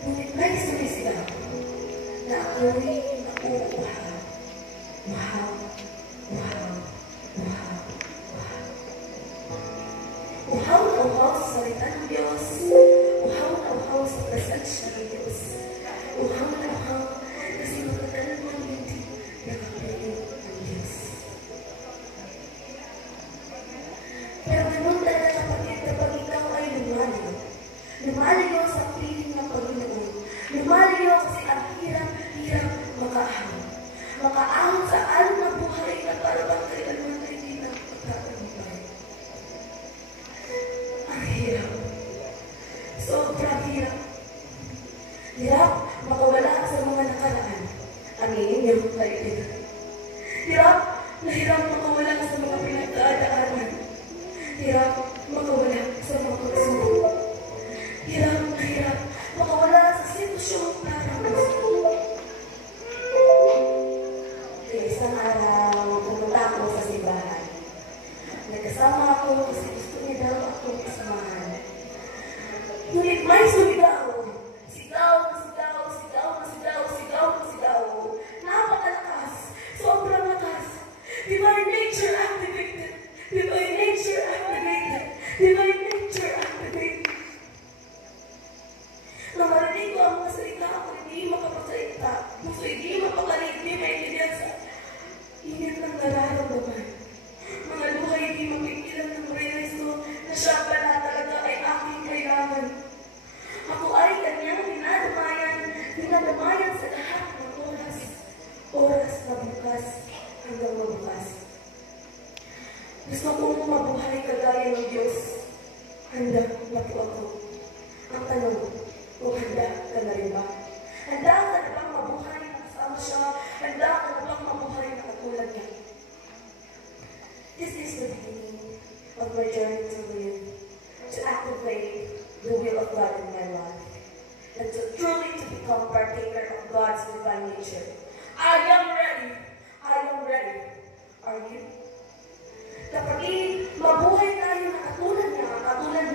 Ngunit may sumisigaw na ako'y nauuhaw. Uhaw, uhaw, uhaw, uhaw. Uhaw na uhaw sa salita ng Diyos. Uhaw na uhaw sa presensya ng Diyos. Uhaw na uhaw kasi magkakaroon mo hindi nakapayo ang Diyos. Pero ganun talaga kapatid kapag ikaw ay lumalayo. Lumalayo sa piling ng Panginoon. Lumalayo kasi ang hirap-hirap makaahon. Makaahon sa alon na buhay na parang kailanman ay hindi na magkakaroon. Ang hirap. Sobrang hirap. Hirap makawala sa mga nakaraan. Aminin niyo kayo dito. Hirap na hirap makawala sa mga pinagdadaanan. Hirap makawala sa mga pagsubok. Hirap na hirap makawala sa sitwasyong parang gusto. Kaya isang araw, pumunta ako sa simbahan. Nagkasama ako kasi gusto niya daw ako kasamahan. Ngunit may sumigaw. Sigaw na sigaw, sigaw na sigaw, sigaw na sigaw. Napakalakas. Sobrang lakas. Divine nature activated. Divine nature activated. Divine nature activated. Nang marinig ko ang mga salita ako, hindi makapagsalita. Gusto hindi mapakaliit, hindi maintindihan sa init ng nararamdaman. Mga luhay hindi mapigilan ng realize ko na siya pala talaga ay aking kailangan. Ako ay kanyang dinadamayan sa lahat ng oras. Oras na bukas hanggang mabukas. Gusto kong mabuhay kagaya ng Diyos. Handa na po ako. Ang tanong, kung handa ka na rin ba? Handa ka na bang mabuhay na kasama siya? Handa ka na bang mabuhay na katulad niya? This is the beginning of my journey to live, to activate the will of God in my life, and to truly to become partaker of God's divine nature. I am ready. I am ready. Are you? Kapatid, mabuhay tayo na katulad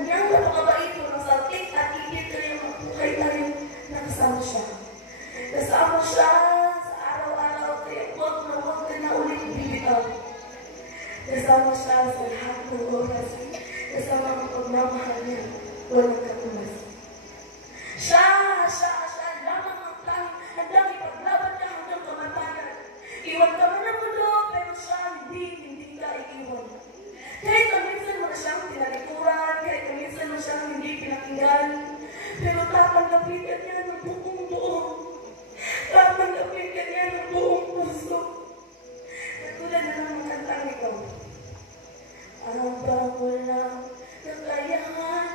niyang napakabait mo ng saltik at higit tayo mabuhay tayo na kasama siya. Kasama siya sa araw-araw, kaya huwag ka na ulit bibitaw. Kasama siya sa lahat ng oras. Kasama ang pagmamahal niya. Walang katumas. Siya lamang ang tanging handang ipaglaban niya hanggang kamatayan. Iwan ka man ng mundo, pero siya hindi ka iiwan. Kahit minsan mo na siyang tinalikuran, kahit minsan mo siyang hindi pinakinggan, pero tatanggapin ka niya ng buong buo. Tatanggapin ka niya ng buong puso. Katulad na ng kantang ito. Ang bago lang kakayahan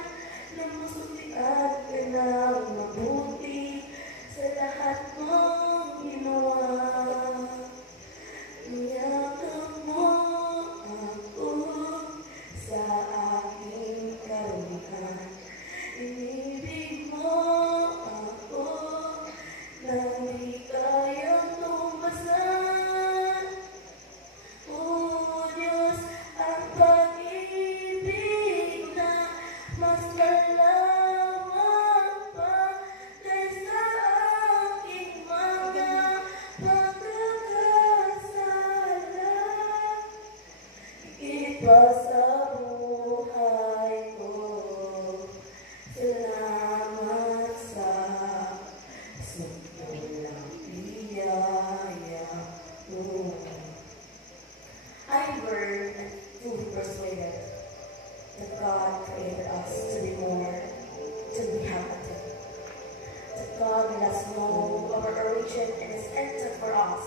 na masutian ka ng mabuti sa lahat mong ginawa. Iyakap mo ako sa aking karumihan. Inibig mo ako na di kayang tumasan. O Diyos, ang pag-ibig na mas malawak pa kaysa aking mga pagkakasala. Iba sa buhay ko, salamat sa sobrang biyaya mo. I learned to be persuaded that God created us to be more, to be happy. That God let us know our origin and His intent for us.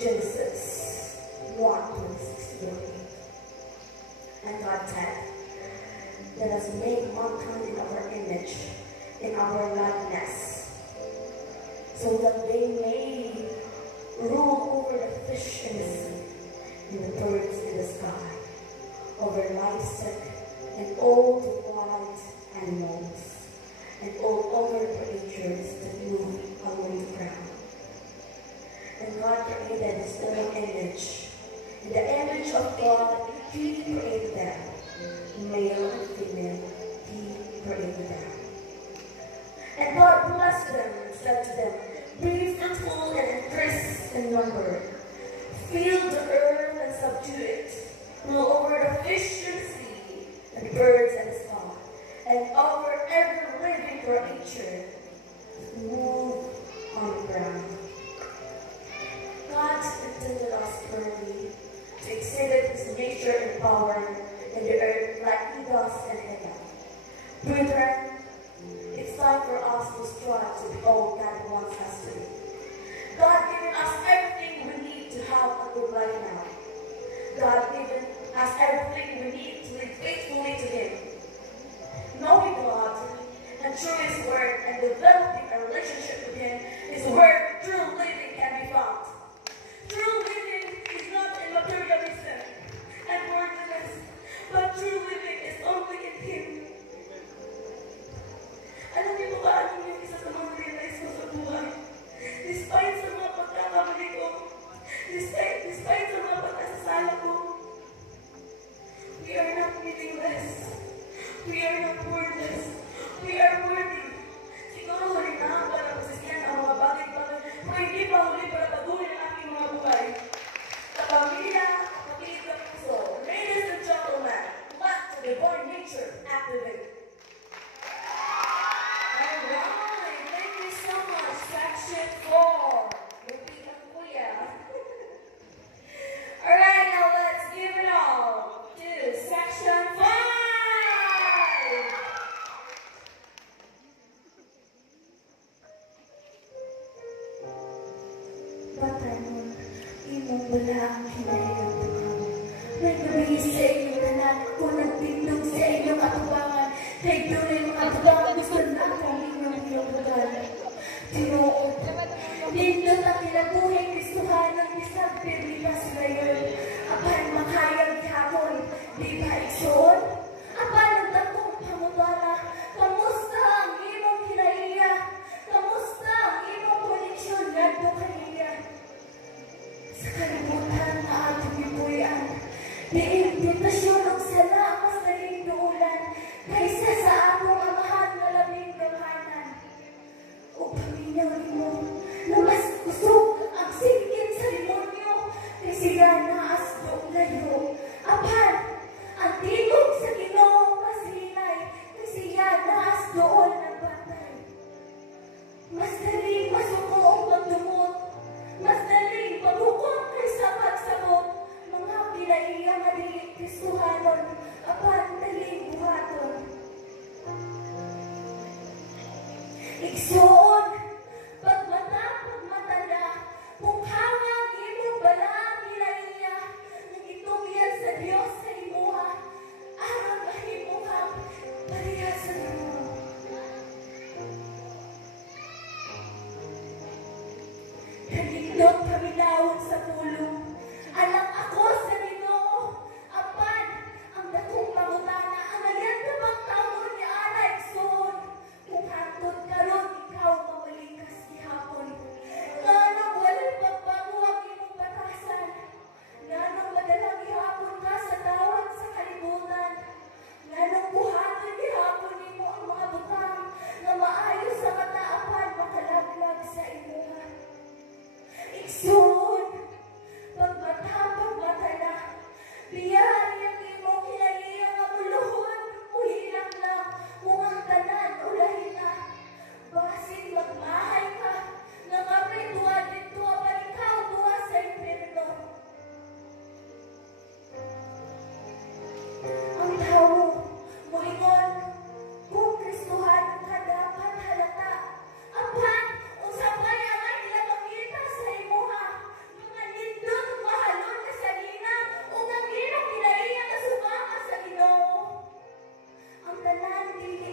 Genesis 1:26-28. And God said, let us make mankind in our image, in our likeness, so that they may rule over the fish in the sea, and the birds in the sky, over livestock, and all the wild animals, and all other creatures that move along the ground. And God created His own image. In the image of God, He created them. Male and female, He created them. And God God blessed them and said to them, "Be fruitful and increase in number. Fill the earth and subdue it. Rule over the fish in the sea, and the birds and the sky, and over every living creature move on the ground." God intended us purely to exhibit His nature and power in the earth like He does in heaven. Brethren, it's time for us to strive to be all God wants us to be. God given us everything we need to have a good life now. God given us everything we need to live faithfully to Him. Knowing God and through His Word and developing a relationship with Him is where true living can be found. True living is not in materialism and worldliness, but true living is only in Him. Alam niyo ba ano yung isa sa mga realize ko sa buhay? Despite sa mga pagkakamali ko, despite sa mga pagkasasala ko, we are not meaningless. We are not worthless. We are worthy. Siguro huli na para masasyan ang mga bagay-bagay, pero hindi pa huli para baguhin ang aking mga buhay. Kapamilya, kapatid ng puso, ladies and gentlemen, let the divine nature activate. Alright, thank you so much, Section 4. Repeat ang kuya. Alright, now let's give it all to Section 5. Bata mo, imong wala ang hinahinang tukaw. May gabi sa inyong tanan, kung nagtindog sa inyong atubangan, kay dunay mga atubangan, gusto na akong inyong inubugan. Tinuod, nindot ang kinabuhing Kristuhan ng isang pirlipas ngayon. Apan maghayag kahapon, di ba iksoon? Apan ang takong pangutala, kamusta ang imong kinaiya? Kamusta ang imong koneksyon ngadto kaniya? Sa kalibutan na ating ibuyan, di imbitasyon ang sala mas daling duulan, kaysa sa atong amahan na labing gamanan. O paminaw mo, na mas kusog ang singin sa demonyo, kay siya naas doong layo. Apan, ang tigog sa Ginoo mas hinay, kay siya naas doon nagbantay. Mas daling masuko ang pagdumot, mas daling paghukom kaysa pagsabot, mga kinaiya nga dili Kristuhanon, apan daling buhaton. Igsoon, pagmata na, kung hangang imong balang kinaiya, nang itungyan sa Dios sa imuha, aron mahimuhang parihasan mo. Kanindot paminawon sa pulong, alang ako sa Ginoo, apan ang dakong pangutana, ang ayan na bang taon niya ana igsoon, kung hantod karon ikaw mawalikas gihapon. Nganong walay pagbago ang imong batasan, nganong madalang gihapon ka sa tawag sa kalibutan, nganong buhaton gihapon nimo ang mga butang, nga maayo sa kataapan makalaglag sa imuha. Igsoon, pagmata na, biyari ang imong kinaiya nga muluhon, muhilang lang, kung ang tanan ulahin na. Basin magmahay ka, nga kami tuwa dito, apan ikaw tuwa sa impirno. Ang tao, moingon, kung Kristuhan ka dapat halata. Apan, unsa pa niya nga ilapakita sa imuha, mga nindot mahalon na sa lina, o nga ginong kinaiya nga sumama sa Ginoo. Ang tanan dili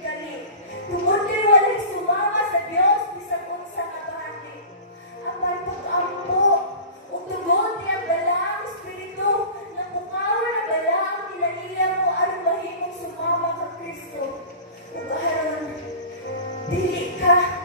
gali, tungod kay walay sumama sa Dios bisag unsa ka bahagi. Apan pag-ampo, ug tugon niyang balaang espiritu, nga kukaon ang balaang kinaiya mo aron mahimong sumama ka Kristo. Ug aron dili ka